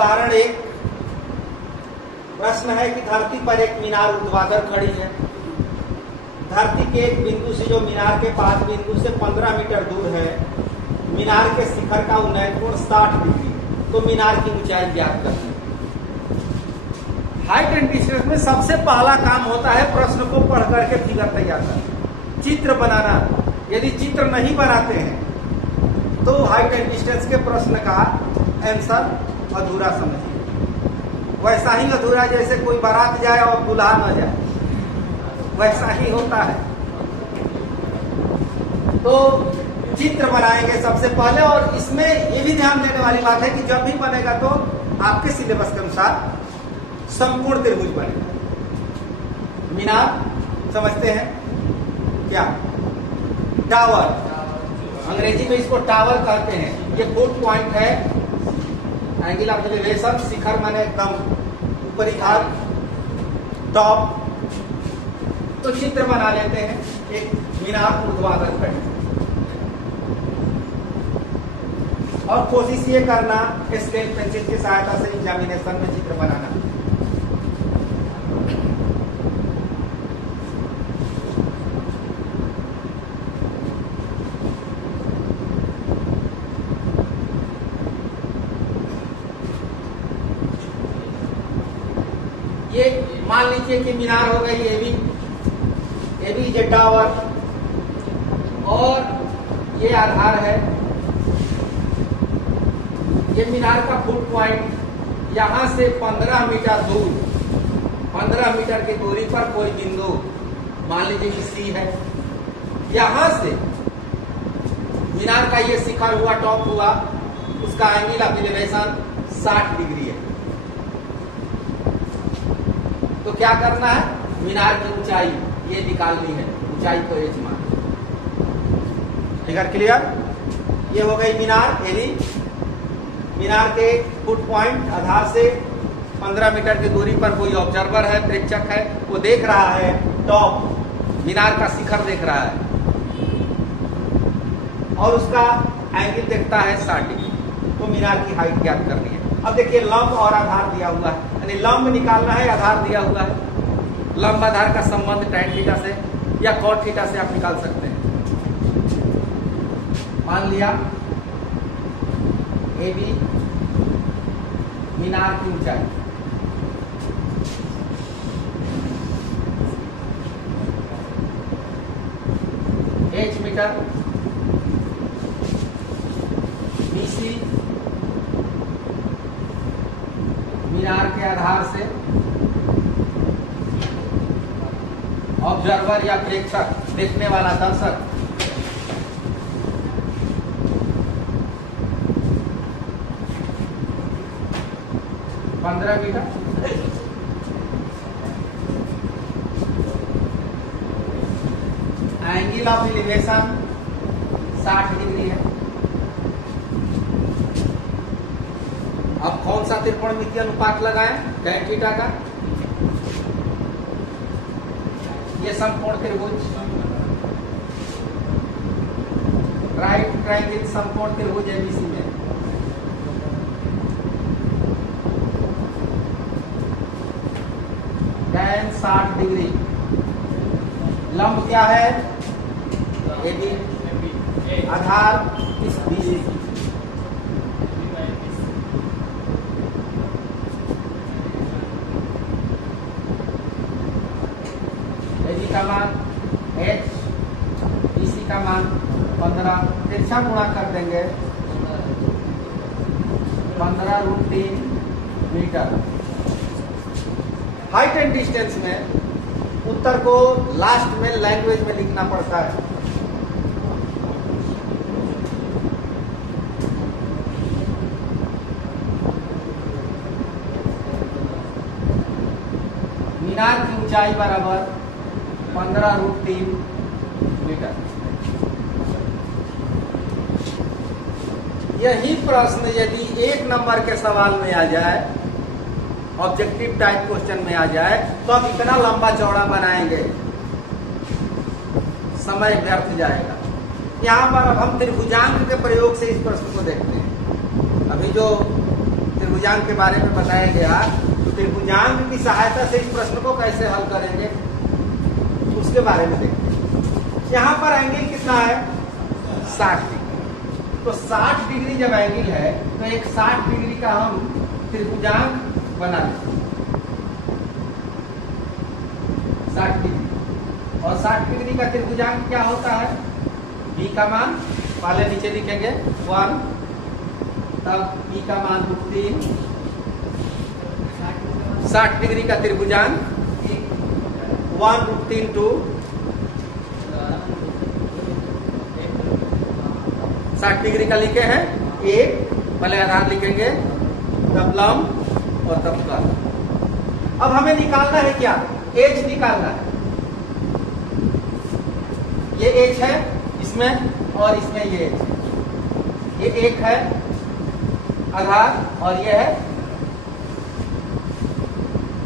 उदाहरण एक प्रश्न है कि धरती पर एक मीनार ऊर्ध्वाधर खड़ी है। धरती के एक बिंदु से जो मीनार के पास बिंदु से 15 मीटर दूर है, मीनार के शिखर का उन्नयन कोण 60 डिग्री है। तो मीनार की ऊंचाई ज्ञात करनी है। हाइट एंड डिस्टेंस में सबसे पहला काम होता है प्रश्न को पढ़ करके फिगर तैयार करना, चित्र बनाना। यदि चित्र नहीं बनाते हैं तो हाइट एंड डिस्टेंस के प्रश्न का आंसर अधूरा समझिए। वैसा ही अधूरा जैसे कोई बारात जाए और दूल्हा न जाए, वैसा ही होता है। तो चित्र बनाएंगे सबसे पहले, और इसमें ये भी ध्यान देने वाली बात है कि जब भी बनेगा तो आपके सिलेबस के अनुसार संपूर्ण त्रिभुज बनेगा। मीनार समझते हैं क्या? टावर, अंग्रेजी में इसको टावर कहते हैं। ये फुट पॉइंट है, एंगल ऑफ एलिवेशन, शिखर माने कम ऊपरी भाग, टॉप। तो चित्र बना लेते हैं एक मीनार ऊर्ध्वाधर खड़ी, और कोशिश ये करना स्केल पेंसिल की सहायता से एग्जामिनेशन में चित्र बनाना। ये मान लीजिए कि मीनार हो गई ये भी ये टावर, और ये आधार है। ये मीनार का फुट पॉइंट यहां से 15 मीटर दूर, 15 मीटर की दूरी पर कोई बिंदु मान लीजिए कि सी है। यहां से मीनार का ये शिखर हुआ, टॉप हुआ, उसका एंगल ऑफ एलिवेशन 60 डिग्री है। तो क्या करना है? मीनार की ऊंचाई ये निकालनी है, ऊंचाई को एच मान। Figure clear? ये हो गई मीनार एरी। मीनार के फुट पॉइंट आधार से 15 मीटर की दूरी पर कोई ऑब्जर्वर है, प्रेक्षक है, वो देख रहा है टॉप, मीनार का शिखर देख रहा है, और उसका एंगल देखता है 60 डिग्री। तो मीनार की हाइट ज्ञात करनी है। अब देखिए लंब और आधार दिया हुआ है, यानी लंब निकालना है, आधार दिया हुआ है। लंब आधार का संबंध tan थीटा से या cot थीटा से आप निकाल सकते हैं। मान लिया AB मीनार की ऊंचाई, h मीटर, BC मीनार के आधार से ऑब्जर्वर या प्रेक्षक, देखने वाला दर्शक, पंद्रह मीटर। एंगल ऑफ एलिवेशन 60 डिग्री है। अब कौन सा त्रिकोणमितीय अनुपात लगाएं? tan थीटा का। ये समकोण त्रिभुज, राइट ट्रायंगल समकोण त्रिभुज एबीसी में tan 60 डिग्री। लंब क्या है? एबी, आधार इस बीसी। एबी का मान h, बीसी का मान 15, तिरछा गुणा कर देंगे 15√3 मीटर। हाइट एंड डिस्टेंस में उत्तर को लास्ट में लैंग्वेज में लिखना पड़ता है। मीनार की ऊंचाई बराबर 15√3 मीटर। यही प्रश्न यदि 1 नंबर के सवाल में आ जाए, ऑब्जेक्टिव टाइप क्वेश्चन में आ जाए, तो अब इतना लंबा चौड़ा बनाएंगे, समय व्यर्थ जाएगा। यहाँ पर अब हम त्रिभुजांक के प्रयोग से इस प्रश्न को देखते हैं। अभी जो त्रिभुजांक के बारे में बताया गया, तो त्रिभुजांक की सहायता से इस प्रश्न को कैसे हल करेंगे उसके बारे में देखते। यहाँ पर एंगल कितना है 60 डिग्री। तो 60 डिग्री जब एंगल है तो एक 60 डिग्री का हम त्रिभुजांक बना लेते 60 डिग्री। और 60 डिग्री का त्रिभुजांक क्या होता है, बी का मान पहले नीचे लिखेंगे 1, तब ई का मान √3। 60 डिग्री का त्रिभुजांक 1√3 टू 60 डिग्री का लिखे हैं 1, पहले आधार लिखेंगे तब लंब और तब कर्व। अब हमें निकालना है क्या, एच निकालना है। ये एच है इसमें और इसमें ये एच है। ये 1 है आधार और ये है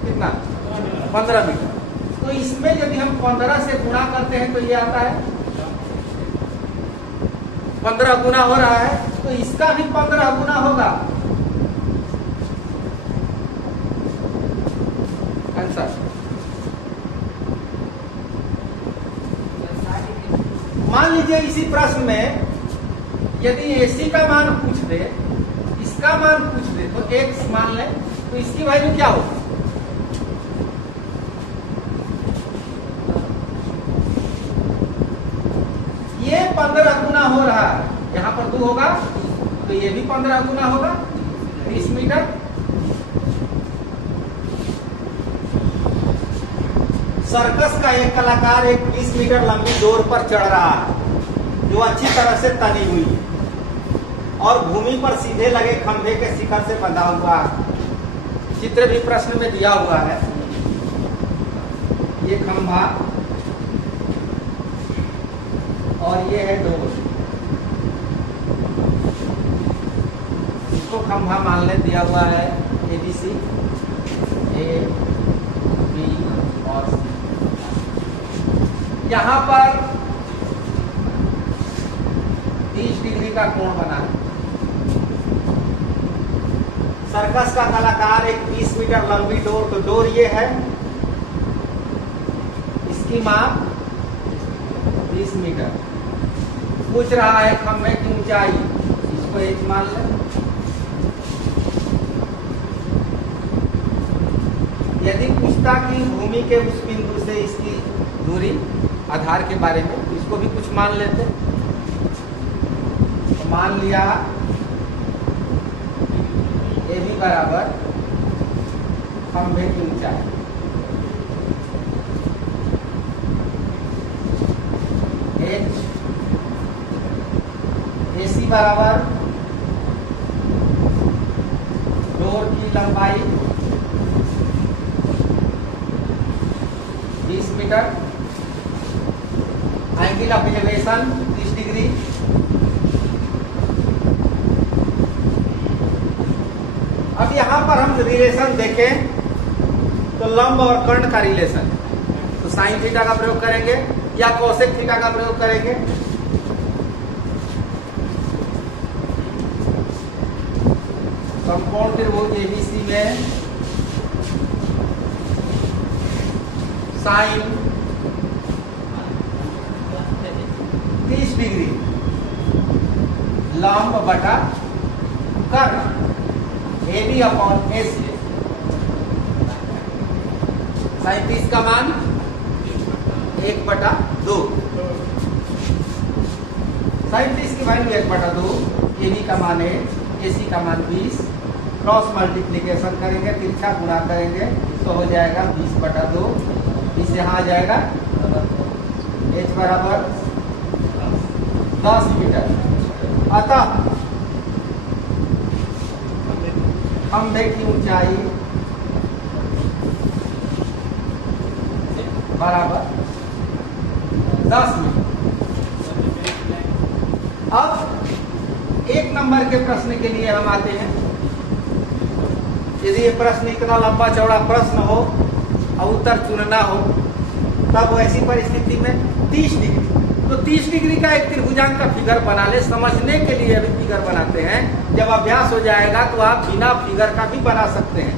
कितना 15 मीटर। तो इसमें यदि हम 15 से गुणा करते हैं तो ये आता है 15 गुना हो रहा है, तो इसका भी 15 गुना होगा आंसर। मान लीजिए इसी प्रश्न में यदि एसी का मान पूछ दे, इसका मान पूछ दे, तो x मान ले तो इसकी वैल्यू क्या होगी, ये 15 गुना हो रहा है, यहाँ पर 2 होगा तो ये भी 15 गुना होगा 30 मीटर। सर्कस का एक कलाकार एक 20 मीटर लंबी डोर पर चढ़ रहा है जो अच्छी तरह से तनी हुई है और भूमि पर सीधे लगे खंभे के शिखर से बंधा हुआ है। चित्र भी प्रश्न में दिया हुआ है। ये खंभा और ये है डोर, इसको खंभा मान ले दिया हुआ है ABC, A, B और C। यहाँ पर 30 डिग्री का कोण बना है। सर्कस का कलाकार एक 20 मीटर लंबी डोर, तो डोर ये है, इसकी माप 30 मीटर। पूछ रहा है खंभे की ऊंचाई, इसको h मान लें। यदि पूछता कि भूमि के उस बिंदु से इसकी दूरी आधार के बारे में, तो इसको भी कुछ मान लेते। तो मान लिया ए भी बराबर खंभे की ऊंचाई, h AC बराबर डोर की लंबाई 20 मीटर, एंगल ऑफ एलिवेशन 30 डिग्री। अब यहां पर हम रिलेशन देखें तो लंब और कर्ण का रिलेशन, तो साइन थीटा का प्रयोग करेंगे या कोसेक थीटा का प्रयोग करेंगे। समकोण त्रिभुज ABC में साइन 30 डिग्री लंब बटा कर्ण AB अपॉन AC। साइन 30 का मान 1/2, साइन 30 की वैल्यू 1/2, AB का मान 8, AC का मान 20। क्रॉस मल्टीप्लीकेशन करेंगे, तिरछा गुणा करेंगे तो हो जाएगा 20/2। 20 यहाँ आ जाएगा, h बराबर 10 मीटर। अतः खंभे की ऊंचाई बराबर 10 मीटर। अब 1 नंबर के प्रश्न के लिए हम आते हैं। यदि ये प्रश्न इतना लंबा चौड़ा प्रश्न हो और उत्तर चुनना हो, तब ऐसी परिस्थिति में 30 डिग्री तो 30 डिग्री का एक त्रिभुजांक का फिगर बना ले। समझने के लिए अभी फिगर बनाते हैं, जब अभ्यास हो जाएगा तो आप बिना फिगर का भी बना सकते हैं।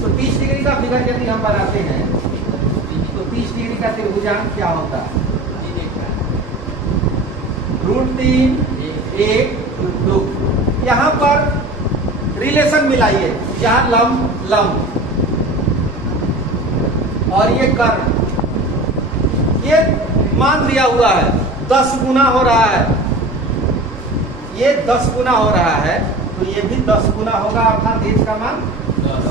तो 30 डिग्री का फिगर यदि हम बनाते हैं तो 30 डिग्री का त्रिभुजांक क्या होता है? √3 1 2। यहाँ पर रिलेशन मिलाइए, यहाँ लंब लंब और ये कर्ण, ये मान दिया हुआ है 10 गुना हो रहा है, ये 10 गुना हो रहा है, तो ये भी 10 गुना होगा, अर्थात एच का मान 10।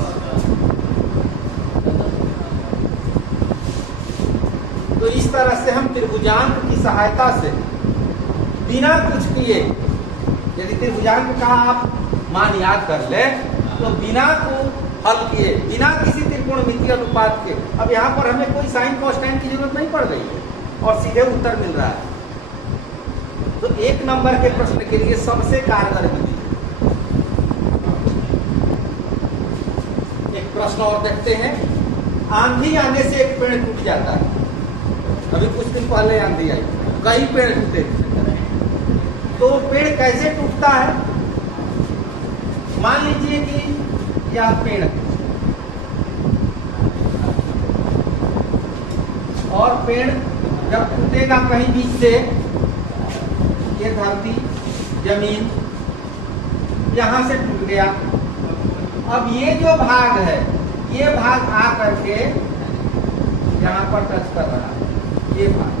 तो इस तरह से हम त्रिभुजांक की सहायता से बिना कुछ किए, यदि त्रिभुजांक का आप मान याद कर ले तो बिना को हल किए, बिना किसी त्रिकोणमितीय अनुपात के, अब यहाँ पर हमें कोई साइन कॉस्टाइन की जरूरत नहीं पड़ रही है और सीधे उत्तर मिल रहा है। तो 1 नंबर के प्रश्न के लिए सबसे कारगर विधि। एक प्रश्न और देखते हैं। आंधी आने से एक पेड़ टूट जाता है। अभी कुछ दिन पहले आंधी आई, कई पेड़ टूटे, तो पेड़ कैसे टूटता है? मान लीजिए कि यह पेड़ और पेड़ जब टूटेगा कहीं बीच से, ये धरती जमीन यहां से टूट गया। अब ये जो भाग है, ये भाग आ करके यहां पर टच कर रहा है, ये भाग,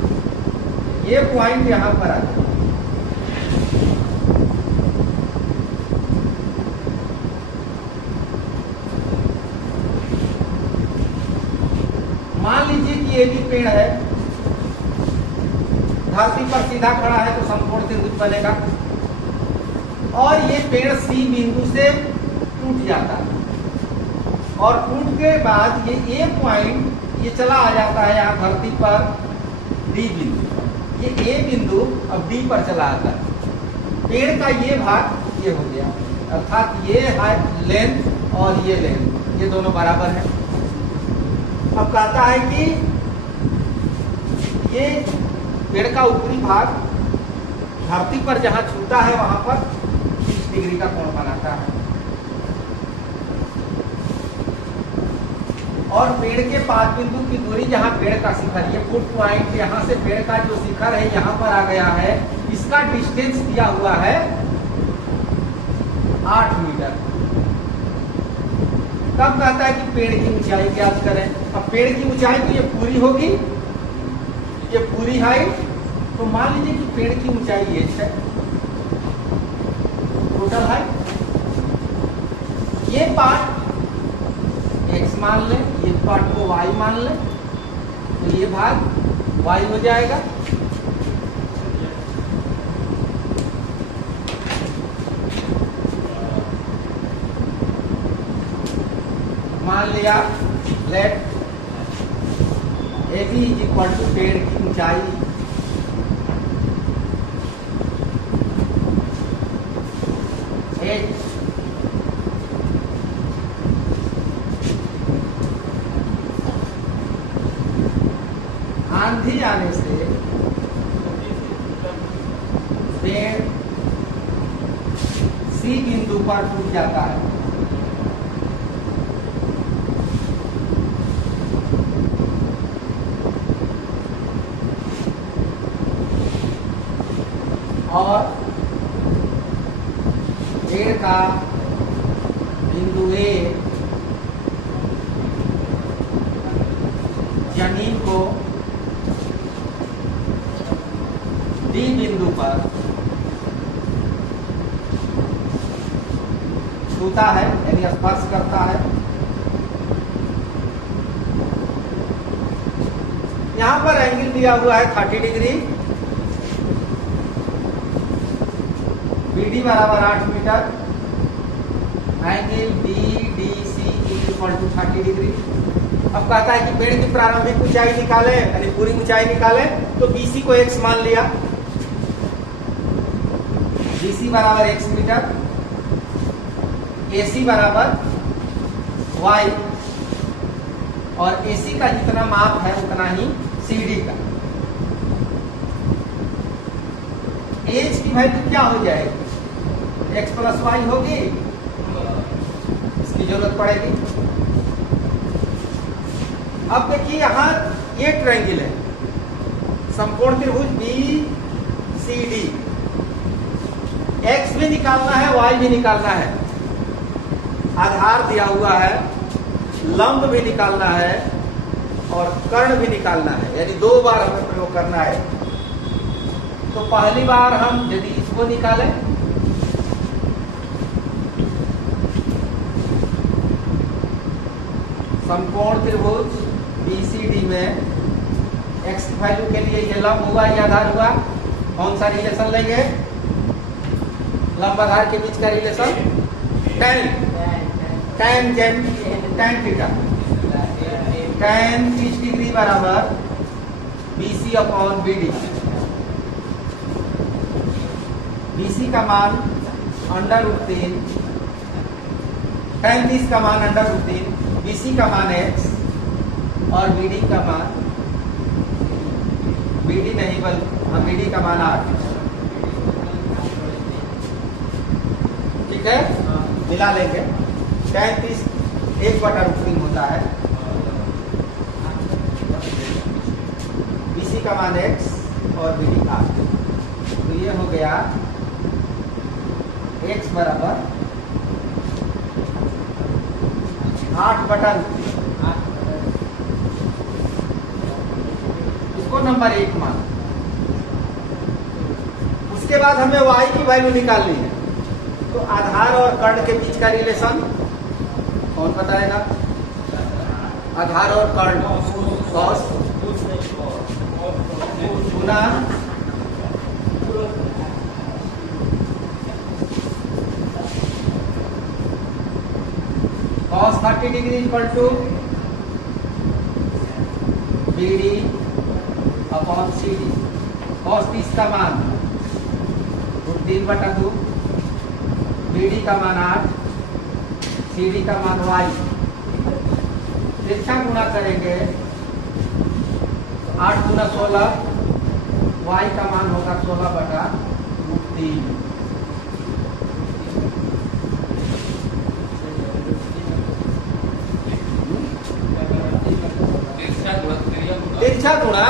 ये पॉइंट यहां पर आ गया। मान लीजिए कि ये भी पेड़ है, धरती पर सीधा खड़ा है तो समकोण त्रिभुज बनेगा, और ये पेड़ सी बिंदु से टूट जाता है, और टूट के बाद ये ए पॉइंट ये चला आ जाता है यहाँ धरती पर डी बिंदु, ये ए बिंदु अब डी पर चला आता है। पेड़ का ये भाग ये हो गया, अर्थात ये है लेंथ और ये लेंथ, ये दोनों बराबर है। अब कहता है कि ये पेड़ का ऊपरी भाग धरती पर जहां छूता है वहां पर 30 डिग्री का कोण बनाता है, और पेड़ के 5 बिंदु की दूरी जहां पेड़ का शिखर, ये फुट पॉइंट यहां से पेड़ का जो शिखर है यहां पर आ गया है, इसका डिस्टेंस दिया हुआ है 8 मीटर। तब कहता है कि पेड़ की ऊंचाई ज्ञात करें। अब पेड़ की ऊंचाई तो ये पूरी होगी, ये पूरी हाइट, तो मान लीजिए कि पेड़ की ऊंचाई h है, टोटल हाइट। ये पार्ट x मान लें, ये पार्ट को y मान लें, तो ये भाग y हो जाएगा। मान लिया let AB is equal to पेड़ की ऊंचाई h, आंधी आने से पेड़ C बिंदु पर टूट जाता है, और पेड़ का बिंदु A जमीन को D बिंदु पर छूता है, यानी स्पर्श करता है। यहां पर एंगल दिया हुआ है 30 डिग्री, BD बराबर 8 मीटर, angle BDC equal to 30 degree. अब कहता है कि पेड़ की प्रारंभिक ऊंचाई निकाले, यानी पूरी ऊंचाई निकाले, तो BC को x मान लिया, BC बराबर x मीटर, AC बराबर y, और AC का जितना माप है उतना ही CD का। एज की वैल्यू क्या हो जाएगी? एक्स प्लस वाई होगी, इसकी जरूरत पड़ेगी। अब देखिए यहां ये ट्रायंगल है, समकोण त्रिभुज बी सी डी। एक्स भी निकालना है, वाई भी निकालना है, आधार दिया हुआ है, लंब भी निकालना है और कर्ण भी निकालना है, यानी 2 बार हमें प्रयोग करना है। तो पहली बार हम यदि इसको निकालें, समकोण त्रिभुज बीसीडी में एक्स की वैल्यू के लिए ये लंब हुआ, ये आधार हुआ। कौन सा रिलेशन लेंगे? लंब आधार के बीच का relation tan theta, tan 30 degree बराबर BC अपॉन BD। BC का मान √3, tan 30 का मान √3, BC का मान x और BD का मान BD नहीं बल्कि BD का मान 8। ठीक है, मिला लेंगे। tan 30 1/√3 होता है, BC का मान x और BD 8। तो ये हो गया x बराबर 8/√3। इसको नंबर 1 मान। उसके बाद हमें y की वैल्यू निकालनी है। तो आधार और कर्ण के बीच का रिलेशन कौन बताएगा? आधार और कर्ण cos गुना cos 30 degree equal to BD upon CD। cos 30 का मान 3/2, BD का मान 8, CD का मान y। तिरछा गुणा करेंगे 8 गुना 16, y का मान होगा 16/√3। तिरछा गुणा।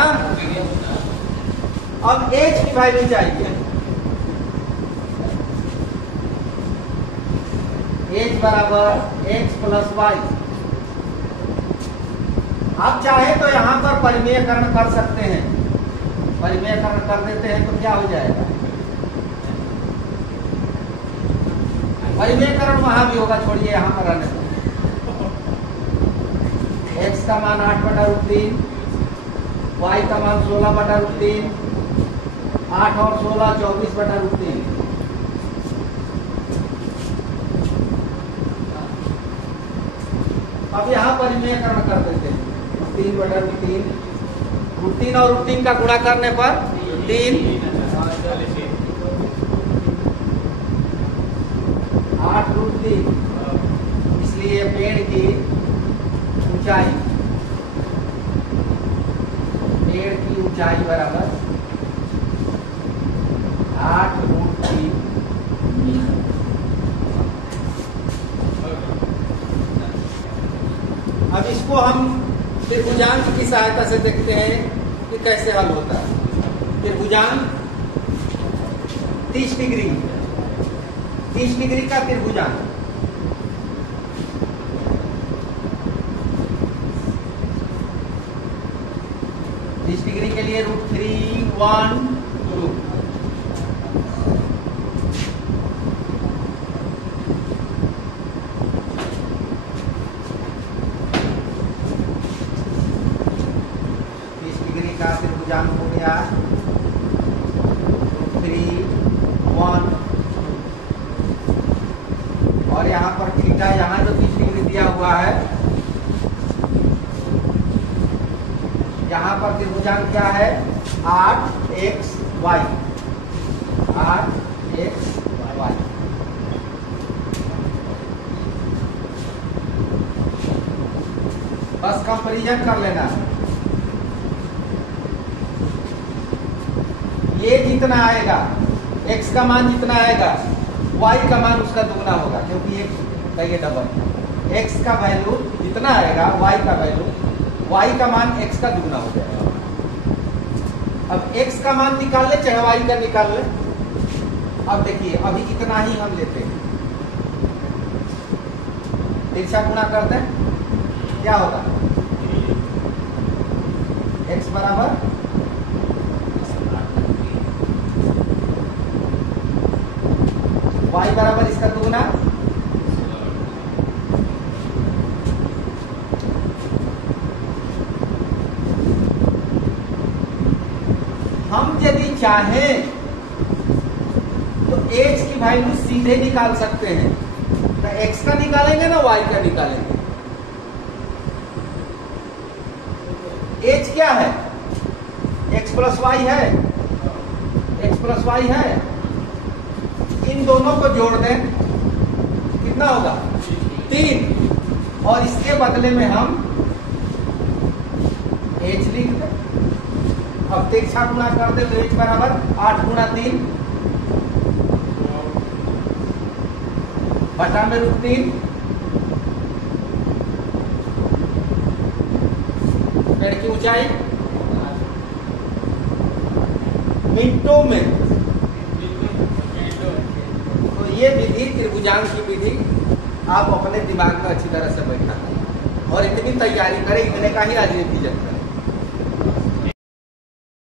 अब एच की वैल्यू चाहिए, एच बराबर एक्स प्लस वाई। आप चाहे तो यहां पर परिमेयकरण कर सकते हैं, परिमेयकरण कर देते हैं तो क्या हो जाएगा? परिमेयकरण वहां भी होगा, छोड़िए यहां पर आने दो। एक्स का मान 8/√3, वाई का मान 16/√3, 8 और 16 24/√3। अब यहाँ परिमेयकरण कर देते हैं, 3/√3, √3 और √3 का गुणा करने पर 3, 8√3। इसलिए पेड़ की ऊंचाई, पेड़ की ऊंचाई बराबर 8√3 मीटर। अब इसको हम त्रिभुजांक की सहायता से देखते हैं कि कैसे हल होता है। त्रिभुजांक 30 डिग्री, 30 डिग्री का त्रिभुजांक, डिग्री के लिए √3, 1, 2। का त्रिभुजांक हो गया √3, 1 और यहाँ पर थीटा, यहाँ जो 30 डिग्री दिया हुआ है, यहाँ पर त्रिभुजांक क्या है? 8xy, 8xy। बस कंपैरिजन कर लेना है। ये जितना आएगा x का मान जितना आएगा y का मान उसका दुगना होगा, क्योंकि एक का ये डबल। x का वैल्यू जितना आएगा y का वैल्यू, y का मान x का दुगना हो जाएगा। अब x का मान निकाल ले चाहे y का निकाल ले। अब देखिए अभी इतना ही हम लेते हैं, तिरछा गुणा करते हैं, क्या होगा x बराबर y बराबर इसका दुगना, हम यदि चाहें तो h की वैल्यू सीधे निकाल सकते हैं। तो x का निकालेंगे ना y का निकालेंगे। h क्या है, x प्लस y है, x प्लस y है। इन दोनों को जोड़ दें, कितना होगा 3, और इसके बदले में हम h लिख दें। अब तिरछा गुणा कर दे तो h बराबर 8 गुणा 3 बटा में √3। पेड़ की ऊंचाई मिनटों में। तो ये विधि त्रिभुजांक की विधि आप अपने दिमाग में अच्छी तरह से बैठा और इतनी तैयारी करें, इतने का ही आज रिवीजन करें।